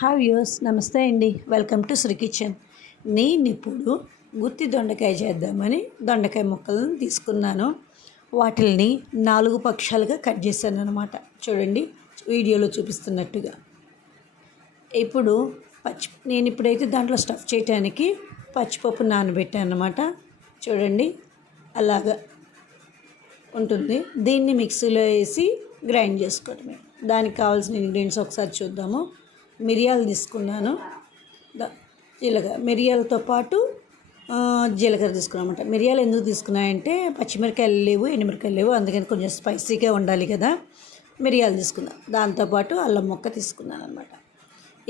Hi viewers, నమస్తే అండి. Welcome to Sri kitchen. నేను ఇప్పుడు గుత్తి దొండకాయ చేద్దామని దొండకాయ ముక్కలను తీసుకున్నాను. వాటిల్ని 4 పక్షాలుగా కట్ చేశాను అనమాట. చూడండి, వీడియోలో చూపిస్తున్నట్టుగా. ఇప్పుడు నేను ఇప్పుడైతే దాంట్లో స్టఫ్ చేయడానికి పచ్చిపప్పు నానబెట్టాను అనమాట. చూడండి, అలాగా ఉంటుంది. దీన్ని మిక్సీలో వేసి గ్రైండ్ చేసుకోవడమే. దానికి కావాల్సిన ఇంగ్రీడియంట్స్ ఒకసారి చూద్దాము. మిరియాలు తీసుకున్నాను, మిరియాలతో పాటు జీలకర్ర తీసుకున్నామంట. మిరియాలు ఎందుకు తీసుకున్నాయంటే పచ్చిమిరకాయలు లేవు, ఎండుమిరకాయలు లేవు, అందుకని కొంచెం స్పైసీగా ఉండాలి కదా, మిరియాలు తీసుకున్నాను. దాంతోపాటు అల్లం ముక్క తీసుకున్నాను అనమాట.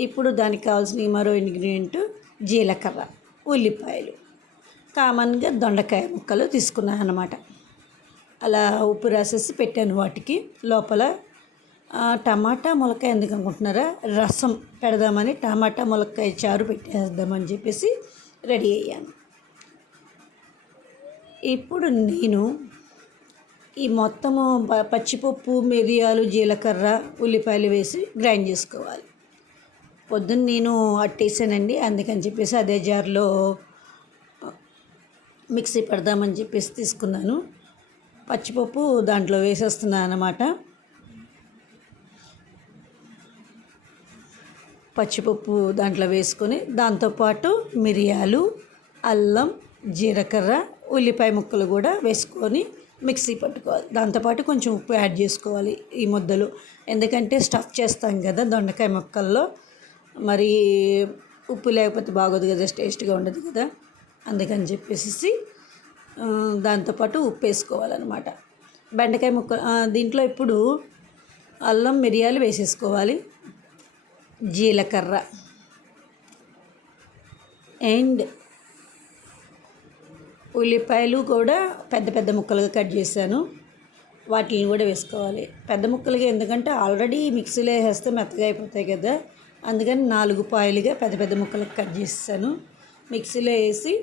ఇప్పుడు దానికి కావాల్సిన మరో ఇంగ్రీడియంట్ జీలకర్ర, ఉల్లిపాయలు, కామన్గా దొండకాయ ముక్కలు తీసుకున్నాను అనమాట. అలా ఉప్పు రాసేసి పెట్టాను వాటికి. లోపల టమాటా ములక్కాయ ఎందుకు అనుకుంటున్నారా, రసం పెడదామని టమాటా ములక్కాయ చారు పెట్టేద్దామని చెప్పేసి రెడీ అయ్యాను. ఇప్పుడు నేను ఈ మొత్తము పచ్చిపప్పు, మిరియాలు, జీలకర్ర, ఉల్లిపాయలు వేసి గ్రైండ్ చేసుకోవాలి. పొద్దున్న నేను అట్టేసానండి, అందుకని చెప్పేసి అదే జార్లో మిక్సీ పెడదామని చెప్పేసి తీసుకున్నాను. పచ్చిపప్పు దాంట్లో వేసేస్తున్నాను అన్నమాట. పచ్చిపప్పు దాంట్లో వేసుకొని దాంతోపాటు మిరియాలు, అల్లం, జీలకర్ర, ఉల్లిపాయ ముక్కలు కూడా వేసుకొని మిక్సీ పట్టుకోవాలి. దాంతోపాటు కొంచెం ఉప్పు యాడ్ చేసుకోవాలి ఈ ముద్దలు, ఎందుకంటే స్టఫ్ చేస్తాం కదా దొండకాయ ముక్కల్లో, మరి ఉప్పు లేకపోతే బాగోదు కదా, టేస్ట్గా ఉండదు కదా, అందుకని చెప్పేసి దాంతోపాటు ఉప్పు వేసుకోవాలన్నమాట. బెండకాయ ముక్క దీంట్లో ఇప్పుడు అల్లం, మిరియాలు వేసేసుకోవాలి, జీలకర్ర అండ్ ఉల్లిపాయలు కూడా పెద్ద పెద్ద ముక్కలుగా కట్ చేశాను, వాటిని కూడా వేసుకోవాలి. పెద్ద ముక్కలుగా ఎందుకంటే ఆల్రెడీ మిక్సీలో వేసేస్తే మెత్తగా అయిపోతాయి కదా, అందుకని 4 పాయలుగా పెద్ద పెద్ద ముక్కలకు కట్ చేసాను. మిక్సీలో వేసి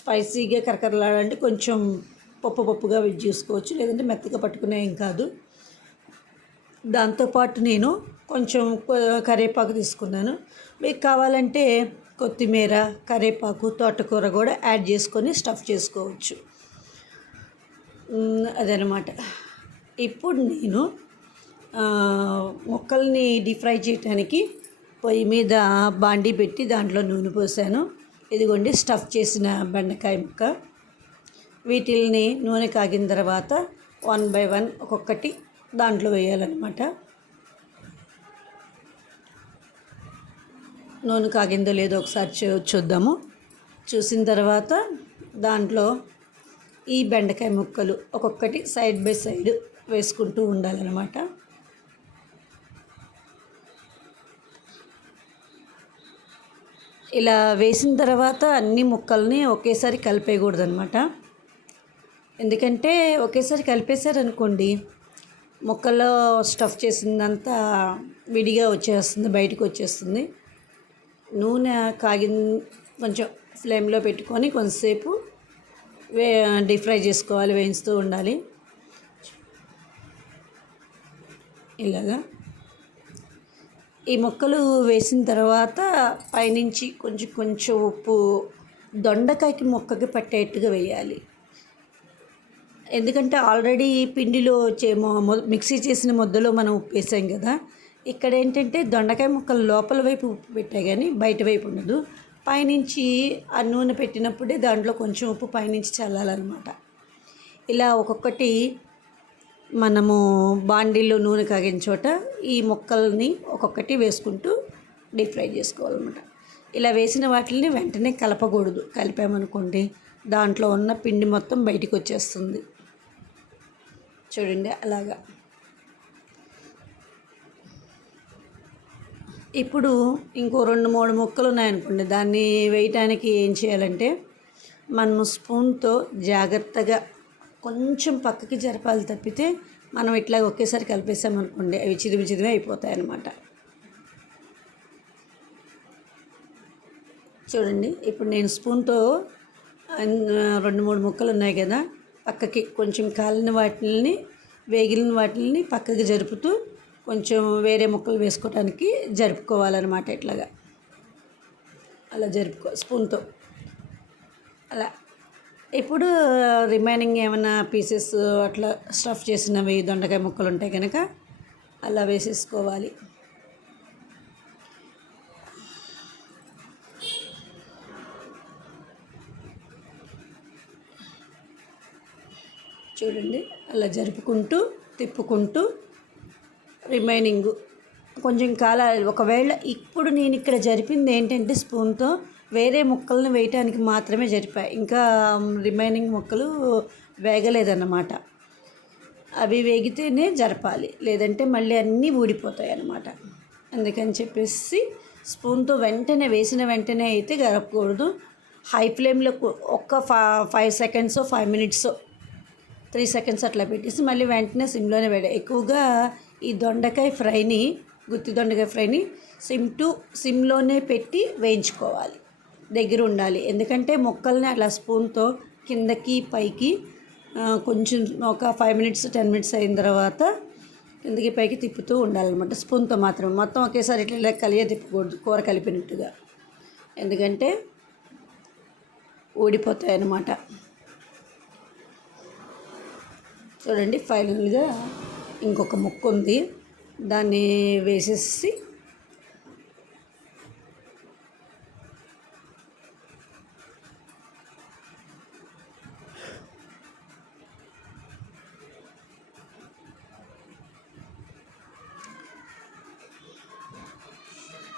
స్పైసీగా కరకరలాడంటే కొంచెం పప్పుగా చేసుకోవచ్చు, లేదంటే మెత్తగా పట్టుకునే ఏం కాదు. దాంతోపాటు నేను కొంచెం కరివేపాకు తీసుకున్నాను. మీకు కావాలంటే కొత్తిమీర, కరివేపాకు, తోటకూర కూడా యాడ్ చేసుకొని స్టఫ్ చేసుకోవచ్చు. అదనమాట. ఇప్పుడు నేను ముక్కల్ని డీప్ ఫ్రై చేయడానికి పొయ్యి మీద బాండీ పెట్టి దాంట్లో నూనె పోసాను. ఇదిగోండి స్టఫ్ చేసిన బెండకాయ ముక్క. వీటిల్ని నూనె కాగిన తర్వాత 1 by 1 ఒక్కొక్కటి దాంట్లో వేయాలన్నమాట. నూనె కాగిందో లేదో ఒకసారి చూద్దాము. చూసిన తర్వాత దాంట్లో ఈ బెండకాయ ముక్కలు ఒక్కొక్కటి సైడ్ బై సైడ్ వేసుకుంటూ ఉండాలన్నమాట. ఇలా వేసిన తర్వాత అన్ని ముక్కల్ని ఒకేసారి కలిపేయకూడదు అనమాట, ఎందుకంటే ఒకేసారి కలిపేశారనుకోండి ముక్కల్లో స్టఫ్ చేసిందంతా విడిగా వచ్చేస్తుంది, బయటకు వచ్చేస్తుంది. నూనె కొంచెం ఫ్లేమ్లో పెట్టుకొని కొంతసేపు డీప్ ఫ్రై చేసుకోవాలి, వేయిస్తూ ఉండాలి. ఇలాగా ఈ ముక్కలు వేసిన తర్వాత పైనుంచి కొంచెం ఉప్పు దొండకాయకి ముక్కకి పట్టేట్టుగా వేయాలి, ఎందుకంటే ఆల్రెడీ పిండిలో మిక్సీ చేసిన ముద్దలో మనం ఉప్పు వేసాం కదా. ఇక్కడ ఏంటంటే దొండకాయ ముక్కలు లోపల వైపు ఉప్పు పెట్టా కానీ బయట వైపు ఉండదు. పైనుంచి ఆ నూనె పెట్టినప్పుడే దాంట్లో కొంచెం ఉప్పు పైనుంచి చల్లాలన్నమాట. ఇలా ఒక్కొక్కటి మనము బాండీలో నూనె కాగిన చోట ఈ ముక్కల్ని ఒక్కొక్కటి వేసుకుంటూ డీప్ ఫ్రై చేసుకోవాలన్నమాట. ఇలా వేసిన వాటిని వెంటనే కలపకూడదు, కలిపామనుకోండి దాంట్లో ఉన్న పిండి మొత్తం బయటికి వచ్చేస్తుంది. చూడండి అలాగా. ఇప్పుడు ఇంకో 2-3 ముక్కలు ఉన్నాయనుకోండి, దాన్ని వేయటానికి ఏం చేయాలంటే మనము స్పూన్తో జాగ్రత్తగా కొంచెం పక్కకి జరపాలి, తప్పితే మనం ఇట్లా ఒకేసారి కలిపేసామనుకోండి అవి చిదిమి అయిపోతాయి అన్నమాట. చూడండి, ఇప్పుడు నేను స్పూన్తో 2-3 ముక్కలు ఉన్నాయి కదా, పక్కకి కొంచెం కాలిన వాటిని వేగిన వాటిని పక్కకి జరుపుతూ కొంచెం వేరే ముక్కలు వేసుకోవడానికి జరుపుకోవాలన్నమాట. ఇట్లాగా అలా స్పూన్తో అలా. ఇప్పుడు రిమైనింగ్ ఏమైనా పీసెస్ అట్లా స్టఫ్ చేసినవి దొండకాయ ముక్కలు ఉంటాయి కనుక అలా వేసేసుకోవాలి. చూడండి అలా జరుపుకుంటూ తిప్పుకుంటూ రిమైనింగ్ కొంచెం కాలాలి. ఒకవేళ ఇప్పుడు నేను ఇక్కడ జరిపింది ఏంటంటే స్పూన్తో వేరే ముక్కలను వేయటానికి మాత్రమే జరిపాయి, ఇంకా రిమైనింగ్ ముక్కలు వేగలేదన్నమాట. అవి వేగితేనే జరపాలి, లేదంటే మళ్ళీ అన్నీ ఊడిపోతాయి అన్నమాట. అందుకని చెప్పేసి స్పూన్తో వెంటనే వేసిన వెంటనే అయితే గరపకూడదు. హై ఫ్లేమ్లో ఒక్క 5 సెకండ్స్ 5 మినిట్స్ 3 సెకండ్స్ అట్లా పెట్టేసి మళ్ళీ వెంటనే సిమ్లోనే ఎక్కువగా ఈ దొండకాయ ఫ్రైని, గుత్తి దొండకాయ ఫ్రైని సిమ్లోనే పెట్టి వేయించుకోవాలి, దగ్గర ఉండాలి. ఎందుకంటే ముక్కల్ని అట్లా స్పూన్తో కిందకి పైకి కొంచెం ఒక 5 మినిట్స్ 10 మినిట్స్ అయిన తర్వాత కిందకి పైకి తిప్పుతూ ఉండాలన్నమాట. స్పూన్తో మాత్రమే, మొత్తం ఒకేసారి ఇట్లా తిప్పకూడదు కూర కలిపినట్టుగా, ఎందుకంటే ఊడిపోతాయి అన్నమాట. చూడండి ఫైనల్గా ఇంకొక ముక్క ఉంది, దాన్ని వేసేసి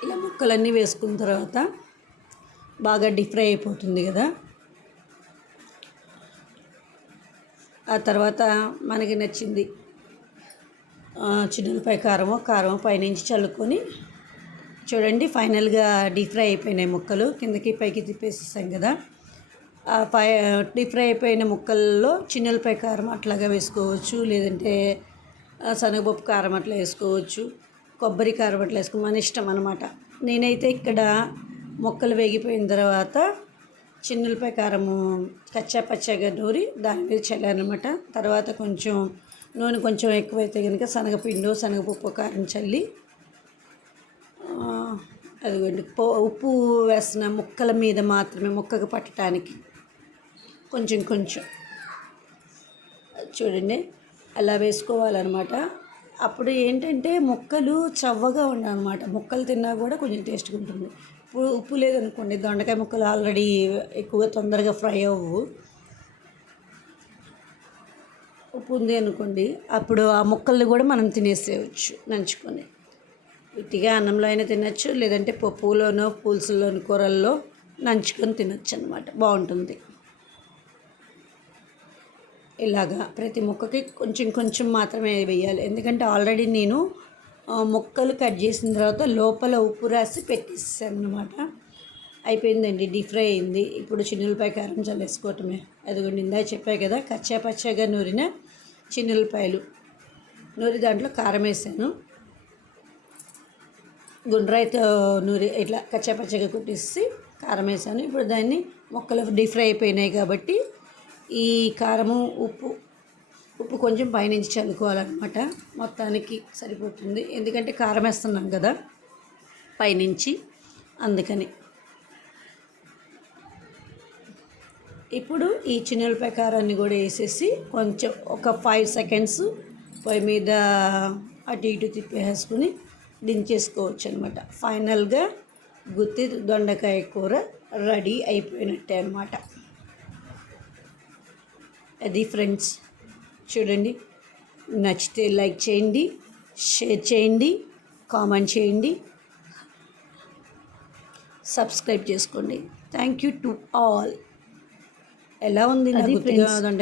ఇలా ముక్కలన్నీ వేసుకున్న తర్వాత బాగా డీప్ ఫ్రై అయిపోతుంది కదా. ఆ తర్వాత మనకి నచ్చింది చిన్నులపై కారం పైనుంచి చల్లుకొని, చూడండి ఫైనల్గా డీప్ ఫ్రై అయిపోయినాయి ముక్కలు, కిందకి పైకి తిప్పేసేసాం కదా. డీప్ ఫ్రై అయిపోయిన ముక్కల్లో చిన్నులపై కారం అట్లాగా వేసుకోవచ్చు, లేదంటే శనగపప్పు కారం అట్లా వేసుకోవచ్చు, కొబ్బరి కారం అట్లా మన ఇష్టం అన్నమాట. నేనైతే ఇక్కడ ముక్కలు వేగిపోయిన తర్వాత చిన్నులపై కారము కచ్చా పచ్చగా నూరి దాని మీద చల్లారనమాట. తర్వాత నూనె కొంచెం ఎక్కువైతే కనుక శనగపప్పు కారం చల్లి, అదిగోండి ఉప్పు వేసిన ముక్కల మీద మాత్రమే ముక్కకు పట్టడానికి కొంచెం చూడండి అలా వేసుకోవాలన్నమాట. అప్పుడు ఏంటంటే ముక్కలు చవ్వగా ఉండాలన్నమాట, ముక్కలు తిన్నా కూడా కొంచెం టేస్ట్గా ఉంటుంది. ఉప్పు లేదనుకోండి, దొండకాయ ముక్కలు ఆల్రెడీ ఎక్కువగా తొందరగా ఫ్రై అవ్వవు. ఉప్పు ఉంది అనుకోండి, అప్పుడు ఆ ముక్కల్ని కూడా మనం తినేసేయచ్చు నంచుకొని. ఉట్టిగా అన్నంలో అయినా తినచ్చు, లేదంటే పప్పులోనో పులుసులోని కూరల్లో నంచుకొని తినచ్చు అన్నమాట, బాగుంటుంది. ఇలాగా ప్రతి ముక్కకి కొంచెం మాత్రమే వేయాలి, ఎందుకంటే ఆల్రెడీ నేను ముక్కలు కట్ చేసిన తర్వాత లోపల ఉప్పు రాసి పెట్టేసాను అన్నమాట. అయిపోయిందండి, డీప్ ఫ్రై అయింది. ఇప్పుడు చిన్నులపాయ కారం చల్లేసుకోవటమే. అదిగోండి ఇందాక చెప్పాయి కదా, కచ్చా పచ్చగా నూరిన చిన్నులపాయలు నూరి దాంట్లో కారం వేసాను, గుండ్రాయితో నూరి ఇట్లా కచ్చా పచ్చగా కొట్టేసి కారం వేసాను. ఇప్పుడు దాన్ని ముక్కలు డీప్ ఫ్రై అయిపోయినాయి కాబట్టి ఈ కారము ఉప్పు కొంచెం పైనుంచి చల్లుకోవాలన్నమాట. మొత్తానికి సరిపోతుంది, ఎందుకంటే కారం వేస్తున్నాం కదా పైనుంచి, అందుకని. ఇప్పుడు ఈ చిన్నులపాయ కారాన్ని కూడా వేసేసి కొంచెం ఒక 5 సెకండ్స్ పొయ్యి మీద అటు ఇటు తిప్పేసుకుని దించేసుకోవచ్చు అనమాట. ఫైనల్గా గుత్తి దొండకాయ కూర రెడీ అయిపోయినట్టే అనమాట. అది ఫ్రెండ్స్, చూడండి నచ్చితే లైక్ చేయండి, షేర్ చేయండి, కామెంట్ చేయండి, సబ్స్క్రైబ్ చేసుకోండి. Thank you to all. ఎలా ఉంది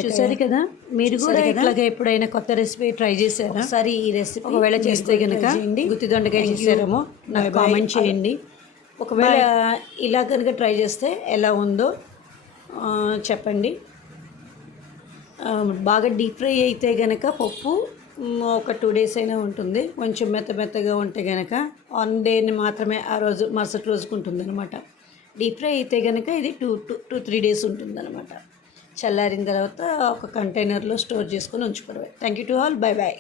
చూసారు కదా, మీరు కూడా ఇట్లాగా ఎప్పుడైనా కొత్త రెసిపీ ట్రై చేశారా? ఒకసారి ఈ రెసిపీ ఒకవేళ చేస్తే కనుక గుత్తి దొండకాయ చేసారేమో నాకు కామెంట్ చేయండి. ఒకవేళ ఇలా కనుక ట్రై చేస్తే ఎలా ఉందో చెప్పండి. బాగా డీప్ ఫ్రై అయితే కనుక పప్పు ఒక 2 days అయినా ఉంటుంది, కొంచెం మెత్తగా ఉంటే కనుక 1 day మాత్రమే ఆ రోజు మరుసటి రోజుకు ఉంటుంది అనమాట. డీప్ ఫ్రై అయితే కనుక ఇది 2-3 days ఉంటుంది అనమాట. చల్లారిన తర్వాత ఒక కంటైనర్లో స్టోర్ చేసుకొని ఉంచుకోవడమే. Thank you to all, bye bye.